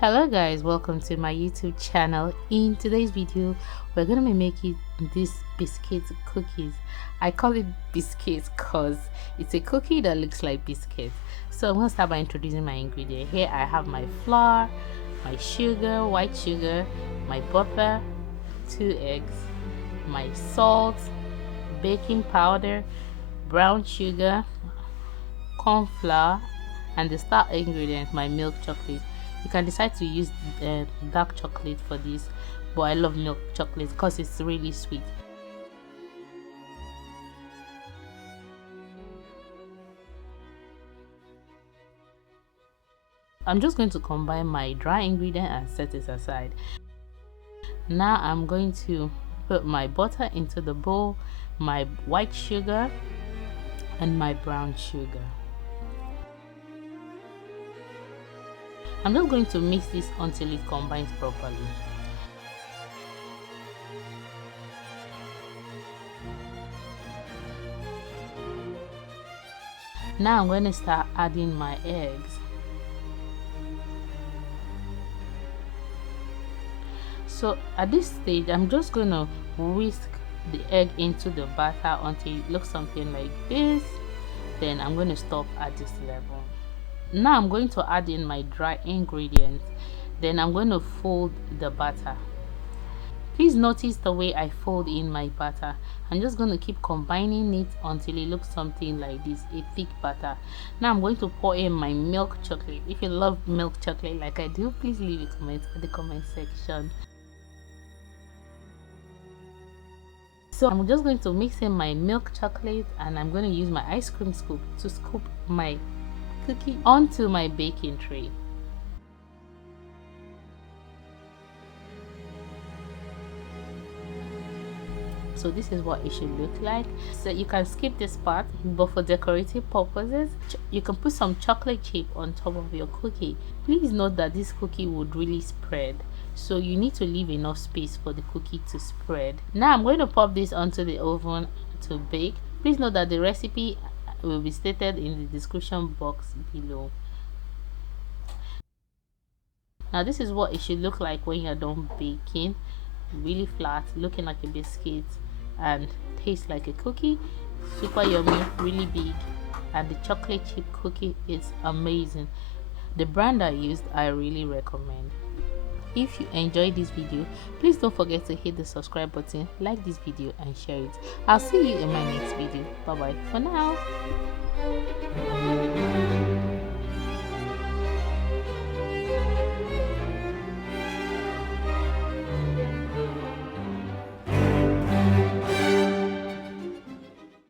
Hello guys, welcome to my YouTube channel. In today's video we're gonna be making these biscuit cookies. I call it biscuits because it's a cookie that looks like biscuit. So I'm gonna start by introducing my ingredient. Here I have my flour, my sugar, white sugar, my butter, 2 eggs, my salt, baking powder, brown sugar, corn flour, and the star ingredient, my milk chocolate. You can decide to use dark chocolate for this, but I love milk chocolate because it's really sweet. I'm just going to combine my dry ingredient and set it aside. Now I'm going to put my butter into the bowl, my white sugar and my brown sugar. I'm just going to mix this until it combines properly. Now I'm going to start adding my eggs. So at this stage, I'm just going to whisk the egg into the batter until it looks something like this. Then I'm going to stop at this level. Now I'm going to add in my dry ingredients. Then I'm going to fold the batter. Please notice the way I fold in my batter. I'm just going to keep combining it until it looks something like this, a thick batter. Now I'm going to pour in my milk chocolate. If you love milk chocolate like I do, please leave a comment in the comment section. So I'm just going to mix in my milk chocolate and I'm going to use my ice cream scoop to scoop my cookie onto my baking tray. So this is what it should look like. So you can skip this part, but for decorative purposes you can put some chocolate chip on top of your cookie. Please note that this cookie would really spread, so you need to leave enough space for the cookie to spread. Now I'm going to pop this onto the oven to bake. Please note that the recipe will be stated in the description box below. Now this is what it should look like when you're done baking. Really flat, looking like a biscuit and tastes like a cookie. Super yummy, really big, and the chocolate chip cookie is amazing. The brand I used, I really recommend. If you enjoyed this video, please don't forget to hit the subscribe button, like this video and share it. I'll see you in my next video. Bye bye for now.